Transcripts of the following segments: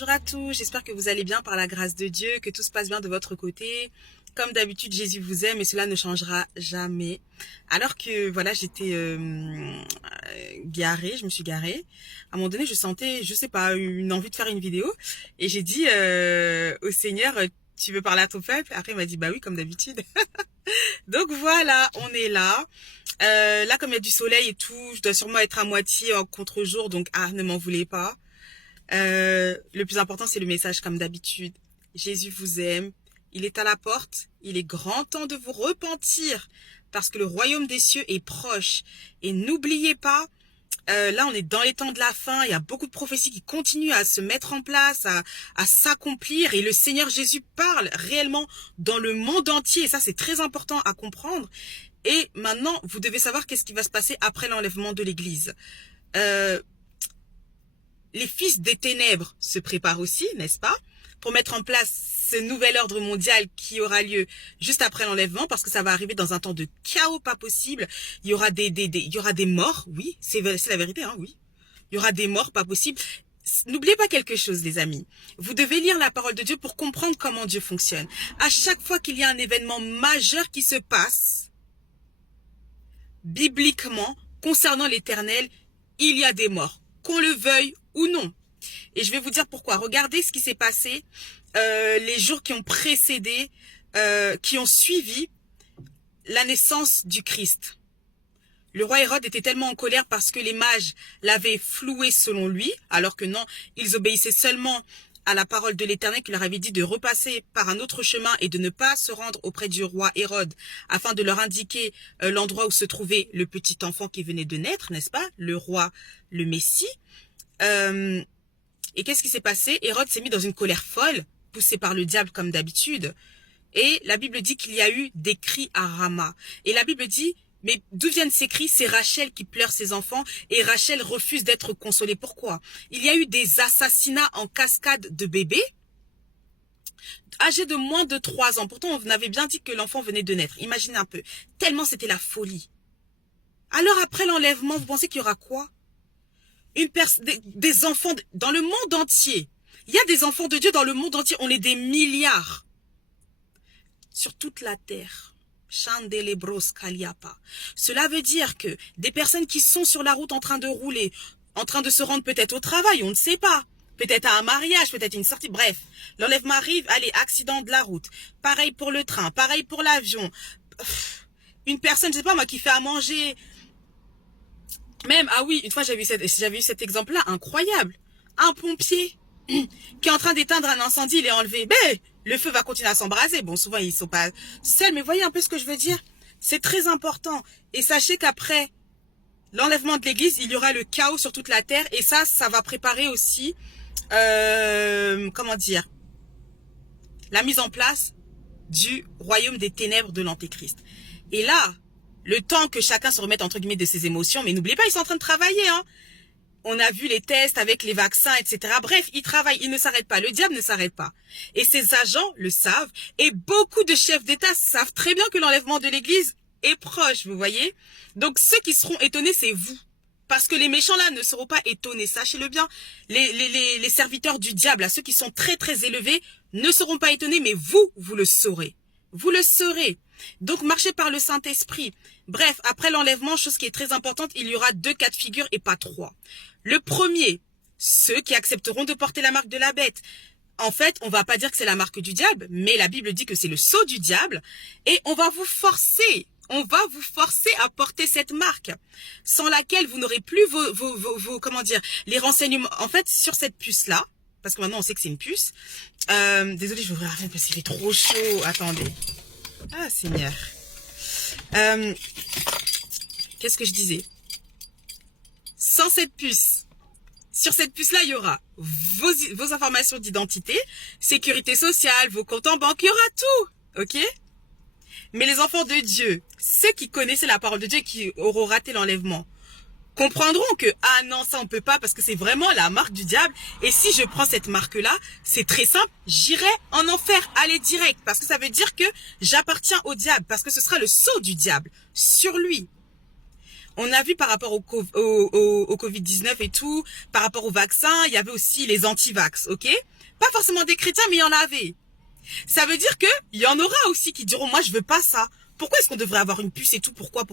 bonjour à tous, j'espère que vous allez bien par la grâce de Dieu, que tout se passe bien de votre côté. Comme d'habitude, Jésus vous aime et cela ne changera jamais. Alors que voilà, j'étais garée, je me suis garée. À un moment donné, je sentais, je sais pas, une envie de faire une vidéo et j'ai dit au Seigneur, tu veux parler à ton peuple? Après, il m'a dit, bah oui, comme d'habitude. Donc voilà, on est là. Là, comme il y a du soleil et tout, je dois sûrement être à moitié en contre-jour, donc ne m'en voulez pas. Le plus important, c'est le message comme d'habitude. Jésus vous aime. Il est à la porte. Il est grand temps de vous repentir parce que le royaume des cieux est proche. Et n'oubliez pas, là, on est dans les temps de la fin. Il y a beaucoup de prophéties qui continuent à se mettre en place, à s'accomplir. Et le Seigneur Jésus parle réellement dans le monde entier. Et ça, c'est très important à comprendre. Et maintenant, vous devez savoir qu'est-ce qui va se passer après l'enlèvement de l'Église. Les fils des ténèbres se préparent aussi, n'est-ce pas, pour mettre en place ce nouvel ordre mondial qui aura lieu juste après l'enlèvement, parce que ça va arriver dans un temps de chaos pas possible. Il y aura il y aura des morts, oui, c'est la vérité, hein, oui. Il y aura des morts pas possibles. N'oubliez pas quelque chose, les amis. Vous devez lire la parole de Dieu pour comprendre comment Dieu fonctionne. À chaque fois qu'il y a un événement majeur qui se passe, bibliquement, concernant l'Éternel, il y a des morts, qu'on le veuille ou non. Et je vais vous dire pourquoi. Regardez ce qui s'est passé les jours qui ont précédé, qui ont suivi la naissance du Christ. Le roi Hérode était tellement en colère parce que les mages l'avaient floué selon lui, alors que non, ils obéissaient seulement à la parole de l'Éternel qui leur avait dit de repasser par un autre chemin et de ne pas se rendre auprès du roi Hérode afin de leur indiquer l'endroit où se trouvait le petit enfant qui venait de naître, n'est-ce pas, le roi, le Messie. Et qu'est-ce qui s'est passé? Hérode s'est mis dans une colère folle, poussé par le diable comme d'habitude. Et la Bible dit qu'il y a eu des cris à Rama. Et la Bible dit, mais d'où viennent ces cris? C'est Rachel qui pleure ses enfants et Rachel refuse d'être consolée. Pourquoi? Il y a eu des assassinats en cascade de bébés âgés de moins de 3 ans. Pourtant, on avait bien dit que l'enfant venait de naître. Imaginez un peu. Tellement c'était la folie. Alors après l'enlèvement, vous pensez qu'il y aura quoi? Des enfants dans le monde entier. Il y a des enfants de Dieu dans le monde entier. On est des milliards. Sur toute la terre. Chandelebros Kaliapa. Cela veut dire que des personnes qui sont sur la route en train de rouler, en train de se rendre peut-être au travail, on ne sait pas. Peut-être à un mariage, peut-être une sortie. Bref, l'enlèvement arrive. Allez, accident de la route. Pareil pour le train, pareil pour l'avion. Une personne, je sais pas moi, qui fait à manger... Même, ah oui, une fois j'avais eu cet exemple-là, incroyable. Un pompier qui est en train d'éteindre un incendie, il est enlevé. Ben, le feu va continuer à s'embraser. Bon, souvent, ils sont pas seuls, mais voyez un peu ce que je veux dire. C'est très important. Et sachez qu'après l'enlèvement de l'église, il y aura le chaos sur toute la terre. Et ça va préparer aussi, comment dire, la mise en place du royaume des ténèbres de l'Antéchrist. Et là, le temps que chacun se remette entre guillemets de ses émotions, mais n'oubliez pas, ils sont en train de travailler, hein. On a vu les tests avec les vaccins, etc. Bref, ils travaillent, ils ne s'arrêtent pas. Le diable ne s'arrête pas. Et ces agents le savent. Et beaucoup de chefs d'État savent très bien que l'enlèvement de l'Église est proche, vous voyez. Donc ceux qui seront étonnés, c'est vous. Parce que les méchants là ne seront pas étonnés. Sachez-le bien. Les serviteurs du diable, là, ceux qui sont très très élevés, ne seront pas étonnés, mais vous le saurez. Vous le saurez. Donc, marchez par le Saint-Esprit. Bref, après l'enlèvement, chose qui est très importante, il y aura 2 cas de figure et pas 3. Le premier, ceux qui accepteront de porter la marque de la bête. En fait, on va pas dire que c'est la marque du diable, mais la Bible dit que c'est le sceau du diable. Et on va vous forcer à porter cette marque, sans laquelle vous n'aurez plus comment dire, les renseignements. En fait, sur cette puce-là, parce que maintenant on sait que c'est une puce. Désolée, je vais ouvrir la fenêtre parce qu'il fait trop chaud. Attendez. Ah, Seigneur. Qu'est-ce que je disais? Sans cette puce, sur cette puce-là, il y aura vos informations d'identité, sécurité sociale, vos comptes en banque, il y aura tout. Ok? Mais les enfants de Dieu, ceux qui connaissaient la parole de Dieu et qui auront raté l'enlèvement, comprendront que, ah non, ça on peut pas parce que c'est vraiment la marque du diable. Et si je prends cette marque-là, c'est très simple, j'irai en enfer, aller direct. Parce que ça veut dire que j'appartiens au diable, parce que ce sera le sceau du diable sur lui. On a vu par rapport au Covid-19 et tout, par rapport au vaccin, il y avait aussi les anti-vax, ok? Pas forcément des chrétiens, mais il y en avait. Ça veut dire que il y en aura aussi qui diront, moi, je veux pas ça. Pourquoi est-ce qu'on devrait avoir une puce et tout? Pourquoi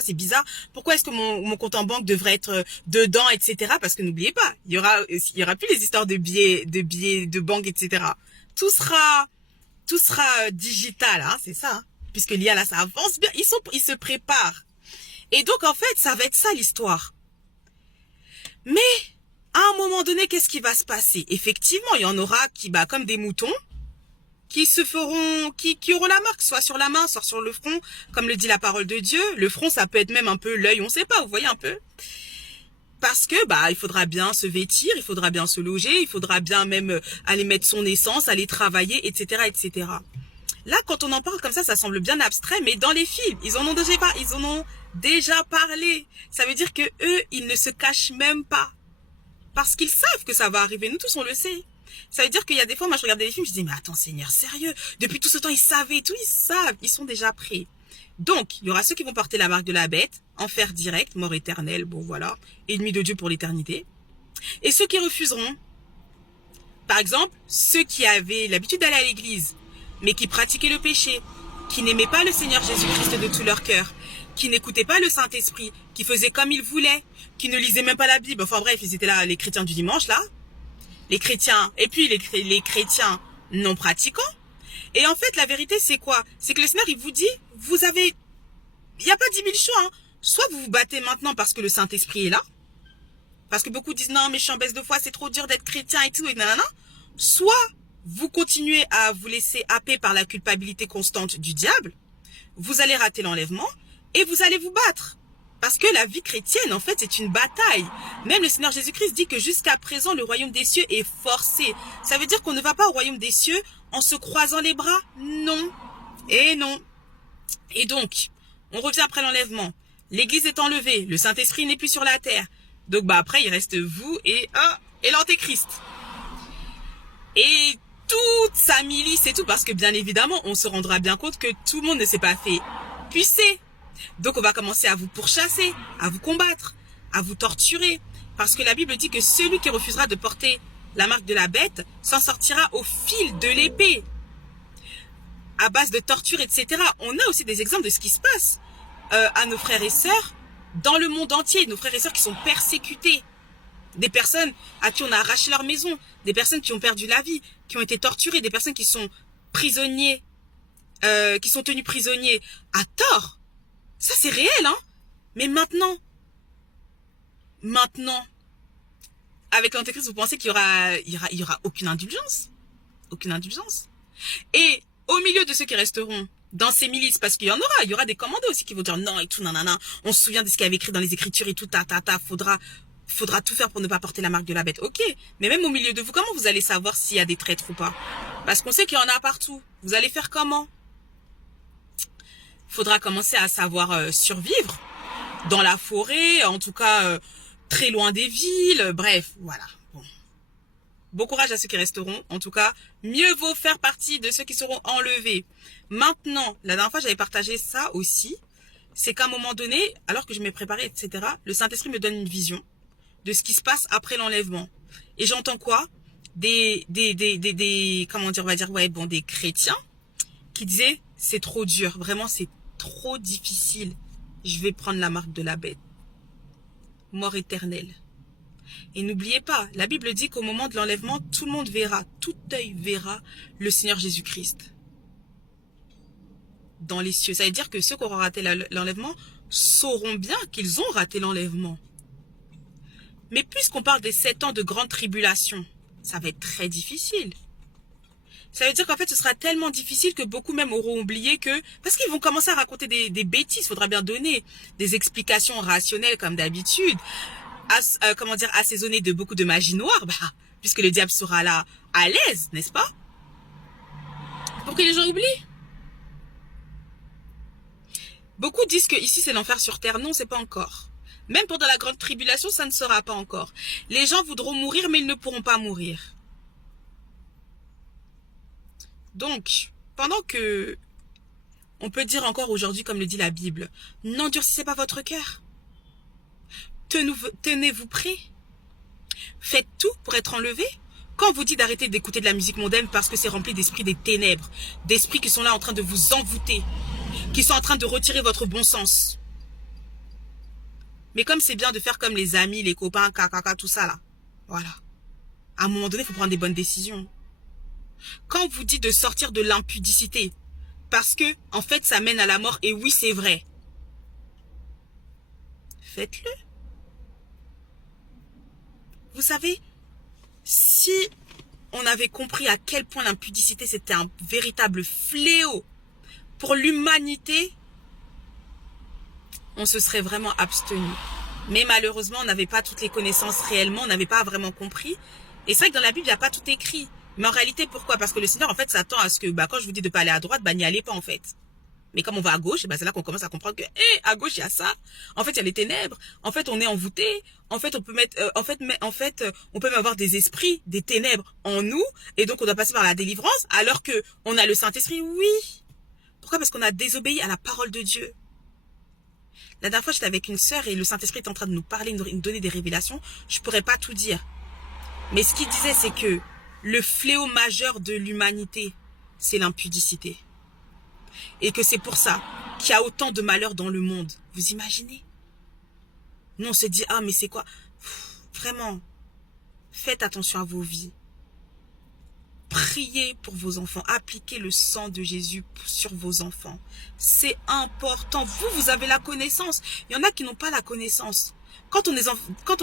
c'est bizarre? Pourquoi est-ce que mon compte en banque devrait être dedans, etc. Parce que n'oubliez pas, il y aura plus les histoires de billets de banque, etc. Tout sera digital, hein, c'est ça. Hein. Puisque l'IA là, ça avance bien. Ils se préparent. Et donc, en fait, ça va être ça l'histoire. Mais, à un moment donné, qu'est-ce qui va se passer? Effectivement, il y en aura qui, comme des moutons, qui auront la marque, soit sur la main, soit sur le front, comme le dit la parole de Dieu. Le front, ça peut être même un peu l'œil, on sait pas, vous voyez un peu. Parce que, il faudra bien se vêtir, il faudra bien se loger, il faudra bien même aller mettre son essence, aller travailler, etc., etc. Là, quand on en parle comme ça semble bien abstrait, mais dans les films, ils en ont déjà parlé. Ça veut dire que eux, ils ne se cachent même pas. Parce qu'ils savent que ça va arriver. Nous tous, on le sait. Ça veut dire qu'il y a des fois, moi, je regardais les films, je dis, mais attends, Seigneur, sérieux? Depuis tout ce temps, ils savaient tout, ils savent. Ils sont déjà prêts. Donc, il y aura ceux qui vont porter la marque de la bête, enfer direct, mort éternelle, bon voilà, ennemi de Dieu pour l'éternité. Et ceux qui refuseront, par exemple, ceux qui avaient l'habitude d'aller à l'église, mais qui pratiquaient le péché, qui n'aimaient pas le Seigneur Jésus-Christ de tout leur cœur, qui n'écoutaient pas le Saint-Esprit, qui faisaient comme ils voulaient, qui ne lisaient même pas la Bible. Enfin bref, ils étaient là, les chrétiens du dimanche, là. Les chrétiens, et puis les chrétiens non pratiquants. Et en fait, la vérité, c'est quoi? C'est que le Seigneur, il vous dit, il n'y a pas 10 000 choix, hein. Soit vous vous battez maintenant parce que le Saint-Esprit est là, parce que beaucoup disent, non, mais je suis en baisse de foi, c'est trop dur d'être chrétien et tout, et nanana. Soit vous continuez à vous laisser happer par la culpabilité constante du diable, vous allez rater l'enlèvement et vous allez vous battre. Parce que la vie chrétienne, en fait, c'est une bataille. Même le Seigneur Jésus-Christ dit que jusqu'à présent, le royaume des cieux est forcé. Ça veut dire qu'on ne va pas au royaume des cieux en se croisant les bras? Non. Et non. Et donc, on revient après l'enlèvement. L'église est enlevée. Le Saint-Esprit n'est plus sur la terre. Donc, après, il reste vous et l'Antéchrist. Et toute sa milice et tout, parce que bien évidemment, on se rendra bien compte que tout le monde ne s'est pas fait pucer. Donc on va commencer à vous pourchasser, à vous combattre, à vous torturer. Parce que la Bible dit que celui qui refusera de porter la marque de la bête s'en sortira au fil de l'épée. À base de torture, etc. On a aussi des exemples de ce qui se passe à nos frères et sœurs dans le monde entier. Nos frères et sœurs qui sont persécutés. Des personnes à qui on a arraché leur maison, des personnes qui ont perdu la vie, qui ont été torturées, des personnes qui sont prisonniers, qui sont tenus prisonniers à tort. Ça c'est réel, hein. Mais maintenant, avec l'Antéchrist, vous pensez qu'il y aura aucune indulgence? Aucune indulgence. Et au milieu de ceux qui resteront dans ces milices, parce qu'il y aura des commandos aussi qui vont dire non et tout, nanana, on se souvient de ce qu'il y avait écrit dans les Écritures et tout, faudra tout faire pour ne pas porter la marque de la bête. Ok, mais même au milieu de vous, comment vous allez savoir s'il y a des traîtres ou pas? Parce qu'on sait qu'il y en a partout. Vous allez faire comment? Faudra commencer à savoir survivre dans la forêt, en tout cas très loin des villes, bref, voilà. Bon courage à ceux qui resteront, en tout cas, mieux vaut faire partie de ceux qui seront enlevés. Maintenant, la dernière fois j'avais partagé ça aussi, c'est qu'à un moment donné, alors que je m'ai préparé, etc., le Saint-Esprit me donne une vision de ce qui se passe après l'enlèvement. Et j'entends quoi? Comment dire, on va dire, ouais, bon, des chrétiens qui disaient, c'est trop dur, vraiment c'est trop difficile, je vais prendre la marque de la bête. Mort éternelle. Et n'oubliez pas, la Bible dit qu'au moment de l'enlèvement, tout le monde verra, tout œil verra le Seigneur Jésus-Christ dans les cieux. Ça veut dire que ceux qui auront raté l'enlèvement sauront bien qu'ils ont raté l'enlèvement. Mais puisqu'on parle des 7 ans de grande tribulation, ça va être très difficile. Ça veut dire qu'en fait, ce sera tellement difficile que beaucoup même auront oublié que... Parce qu'ils vont commencer à raconter des bêtises. Il faudra bien donner des explications rationnelles comme d'habitude. Assaisonnées de beaucoup de magie noire. Puisque le diable sera là à l'aise, n'est-ce pas? Pour que les gens oublient. Beaucoup disent que ici c'est l'enfer sur terre. Non, c'est pas encore. Même pendant la grande tribulation, ça ne sera pas encore. Les gens voudront mourir, mais ils ne pourront pas mourir. Donc, pendant que, on peut dire encore aujourd'hui, comme le dit la Bible, n'endurcissez pas votre cœur. tenez-vous prêts. Faites tout pour être enlevés. Quand on vous dit d'arrêter d'écouter de la musique mondaine parce que c'est rempli d'esprits des ténèbres, d'esprits qui sont là en train de vous envoûter, qui sont en train de retirer votre bon sens. Mais comme c'est bien de faire comme les amis, les copains, tout ça là, voilà. À un moment donné, il faut prendre des bonnes décisions. Quand on vous dit de sortir de l'impudicité, parce que, en fait, ça mène à la mort, et oui, c'est vrai. Faites-le. Vous savez, si on avait compris à quel point l'impudicité, c'était un véritable fléau pour l'humanité, on se serait vraiment abstenu. Mais malheureusement, on n'avait pas toutes les connaissances réellement, on n'avait pas vraiment compris. Et c'est vrai que dans la Bible, il n'y a pas tout écrit. Mais en réalité, pourquoi? Parce que le Seigneur, en fait, s'attend à ce que, quand je vous dis de ne pas aller à droite, n'y allez pas, en fait. Mais comme on va à gauche, c'est là qu'on commence à comprendre que, à gauche, il y a ça. En fait, il y a les ténèbres. En fait, on est envoûté. En fait, on peut mettre, on peut même avoir des esprits, des ténèbres en nous. Et donc, on doit passer par la délivrance, alors que on a le Saint-Esprit. Oui. Pourquoi? Parce qu'on a désobéi à la parole de Dieu. La dernière fois, j'étais avec une sœur et le Saint-Esprit était en train de nous parler, de nous donner des révélations. Je pourrais pas tout dire. Mais ce qu'il disait, c'est que le fléau majeur de l'humanité, c'est l'impudicité. Et que c'est pour ça qu'il y a autant de malheurs dans le monde. Vous imaginez? Nous, on se dit, mais c'est quoi? Vraiment, faites attention à vos vies. Priez pour vos enfants. Appliquez le sang de Jésus sur vos enfants. C'est important. Vous avez la connaissance. Il y en a qui n'ont pas la connaissance. Quand on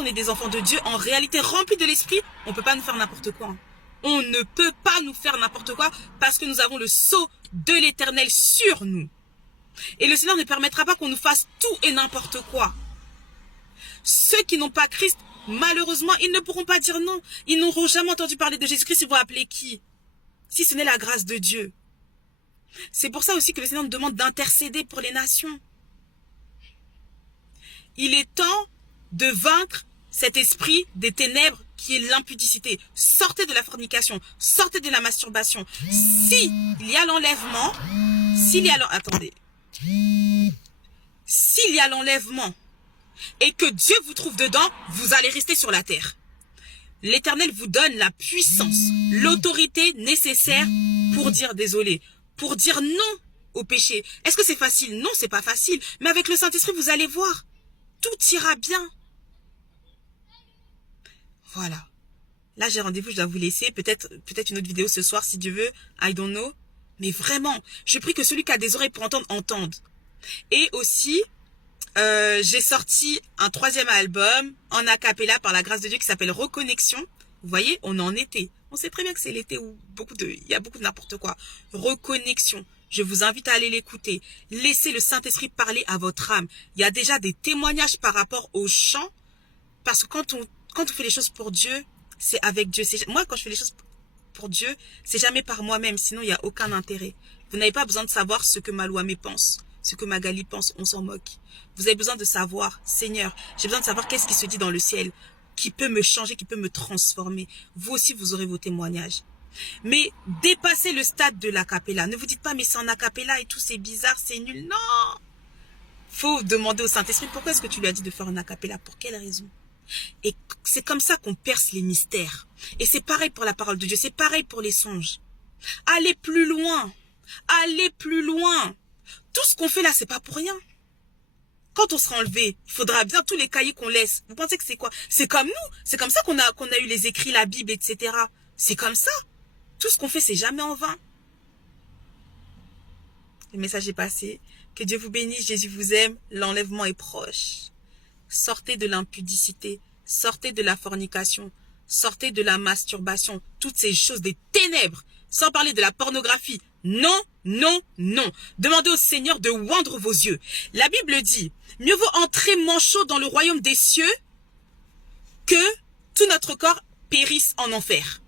est des enfants de Dieu, en réalité, remplis de l'esprit, on ne peut pas nous faire n'importe quoi. On ne peut pas nous faire n'importe quoi parce que nous avons le sceau de l'Éternel sur nous. Et le Seigneur ne permettra pas qu'on nous fasse tout et n'importe quoi. Ceux qui n'ont pas Christ, malheureusement, ils ne pourront pas dire non. Ils n'auront jamais entendu parler de Jésus-Christ. Ils vont appeler qui? Si ce n'est la grâce de Dieu. C'est pour ça aussi que le Seigneur nous demande d'intercéder pour les nations. Il est temps de vaincre cet esprit des ténèbres qui est l'impudicité. Sortez de la fornication, sortez de la masturbation. S'il y a l'enlèvement, s'il y a l'enlèvement et que Dieu vous trouve dedans, vous allez rester sur la terre. L'Éternel vous donne la puissance, l'autorité nécessaire pour dire désolé, pour dire non au péché. Est-ce que c'est facile? Non, c'est pas facile. Mais avec le Saint-Esprit, vous allez voir, tout ira bien. Voilà. Là, j'ai rendez-vous, je dois vous laisser. Peut-être une autre vidéo ce soir, si Dieu veut. I don't know. Mais vraiment, je prie que celui qui a des oreilles pour entendre, entende. Et aussi, j'ai sorti un 3e album en a cappella par la grâce de Dieu qui s'appelle Reconnexion. Vous voyez, on est en été. On sait très bien que c'est l'été où il y a beaucoup de n'importe quoi. Reconnexion. Je vous invite à aller l'écouter. Laissez le Saint-Esprit parler à votre âme. Il y a déjà des témoignages par rapport au chant. Parce que quand on fait les choses pour Dieu, c'est avec Dieu. Moi, quand je fais les choses pour Dieu, c'est jamais par moi-même. Sinon, il n'y a aucun intérêt. Vous n'avez pas besoin de savoir ce que Malouamé pense, ce que Magali pense. On s'en moque. Vous avez besoin de savoir, Seigneur, j'ai besoin de savoir qu'est-ce qui se dit dans le ciel, qui peut me changer, qui peut me transformer. Vous aussi, vous aurez vos témoignages. Mais dépassez le stade de l'acapella. Ne vous dites pas, mais c'est en acapella et tout, c'est bizarre, c'est nul. Non! Faut demander au Saint-Esprit, pourquoi est-ce que tu lui as dit de faire un acapella? Pour quelle raison? Et c'est comme ça qu'on perce les mystères. Et c'est pareil pour la parole de Dieu, c'est pareil pour les songes. Allez plus loin. Allez plus loin. Tout ce qu'on fait là, c'est pas pour rien. Quand on sera enlevé, il faudra bien tous les cahiers qu'on laisse. Vous pensez que c'est quoi? C'est comme nous. C'est comme ça qu'on a eu les écrits, la Bible, etc. C'est comme ça. Tout ce qu'on fait, c'est jamais en vain. Le message est passé. Que Dieu vous bénisse, Jésus vous aime. L'enlèvement est proche. Sortez de l'impudicité. Sortez de la fornication. Sortez de la masturbation. Toutes ces choses des ténèbres. Sans parler de la pornographie. Non, non, non. Demandez au Seigneur de oindre vos yeux. La Bible dit, mieux vaut entrer manchot dans le royaume des cieux que tout notre corps périsse en enfer.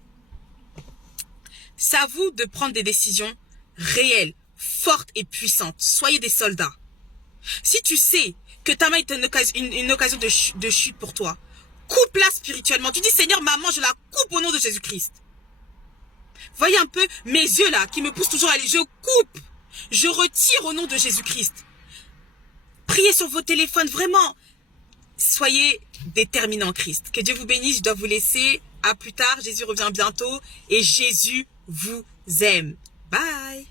C'est à vous de prendre des décisions réelles, fortes et puissantes. Soyez des soldats. Si tu sais que ta main est une occasion de chute pour toi, coupe-la spirituellement. Tu dis, Seigneur, maman, je la coupe au nom de Jésus-Christ. Voyez un peu mes yeux là, qui me poussent toujours à aller. Je coupe. Je retire au nom de Jésus-Christ. Priez sur vos téléphones, vraiment. soyez déterminés en Christ. Que Dieu vous bénisse, je dois vous laisser. À plus tard, Jésus revient bientôt et Jésus vous aime. Bye.